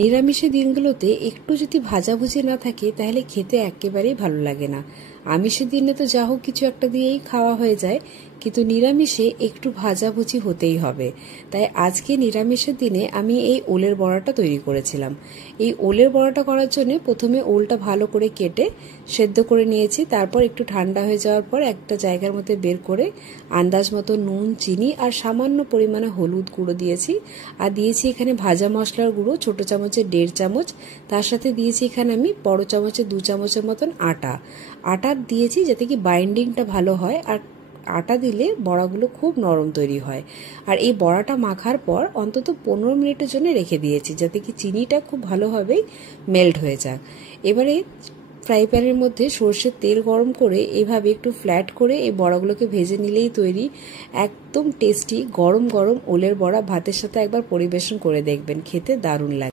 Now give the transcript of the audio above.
নিরামিষের দিনগুলোতে একটু যদি ভাজাভুজি না থাকে তাহলে খেতে একেবারেই ভালো লাগে না। আমিষের দিনে তো যা হোক কিছু একটা দিয়েই খাওয়া হয়ে যায়, কিন্তু নিরামিষে একটু ভাজাভুজি হতেই হবে। তাই আজকে নিরামিষের দিনে আমি এই ওলের বড়াটা তৈরি করেছিলাম। এই ওলের বড়াটা করার জন্য প্রথমে ওলটা ভালো করে কেটে সেদ্ধ করে নিয়েছি। তারপর একটু ঠান্ডা হয়ে যাওয়ার পর একটা জায়গার মধ্যে বের করে আন্দাজ মতো নুন, চিনি আর সামান্য পরিমাণে হলুদ গুঁড়ো দিয়েছি। আর দিয়েছি এখানে ভাজা মশলার গুঁড়ো ছোট চামচে 1.5 চামচ। তার সাথে দিয়েছি এখানে আমি বড় চামচে 2 চামচের মতন আটা দিয়েছি, যাতে কি বাইন্ডিংটা ভালো হয়। আর আটা দিলে বড়াগুলো খুব নরম তৈরি হয়। আর এই বড়াটা মাখার পর অন্তত 15 মিনিটের জন্য রেখে দিয়েছি, যাতে কি চিনিটা খুব ভালোভাবেই মেল্ট হয়ে যাক। এবারে ফ্রাই প্যানের মধ্যে সর্ষের তেল গরম করে এভাবে একটু ফ্ল্যাট করে এই বড়াগুলোকে ভেজে নিলেই তৈরি একদম টেস্টি গরম গরম ওলের বড়া। ভাতের সাথে একবার পরিবেশন করে দেখবেন, খেতে দারুণ লাগে।